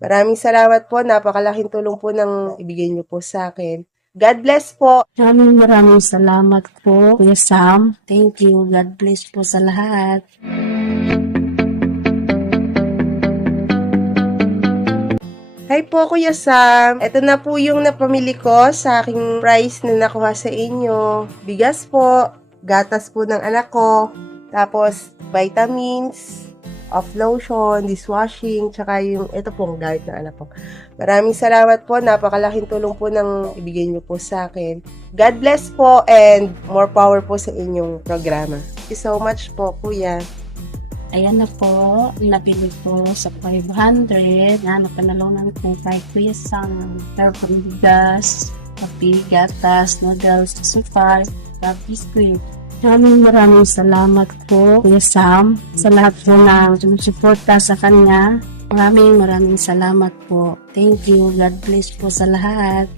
Maraming salamat po. Napakalaking tulong po ng ibigay niyo po sa akin. God bless po. Maraming salamat po, Kuya Sam. Thank you. God bless po sa lahat. Hi po, Kuya Sam. Ito na po yung napamili ko sa aking prize na nakuha sa inyo. Bigas po, gatas po ng anak ko, tapos vitamins, of lotion, dishwashing, tsaka yung ito pong gamit ng anak ko. Maraming salamat po. Napakalaking tulong po ng ibigay niyo po sa akin. God bless po and more power po sa inyong programa. Thank you so much po, Kuya. Ayan na po, nabili po sa 500. Napanalunan ko kay Kuya Sam. Pero bigas, kape, gatas, noodles, sukar, biskuit. Maraming salamat po, Kuya Sam, sa lahat po na sumusuporta sa kanya. Maraming salamat po. Thank you. God bless po sa lahat.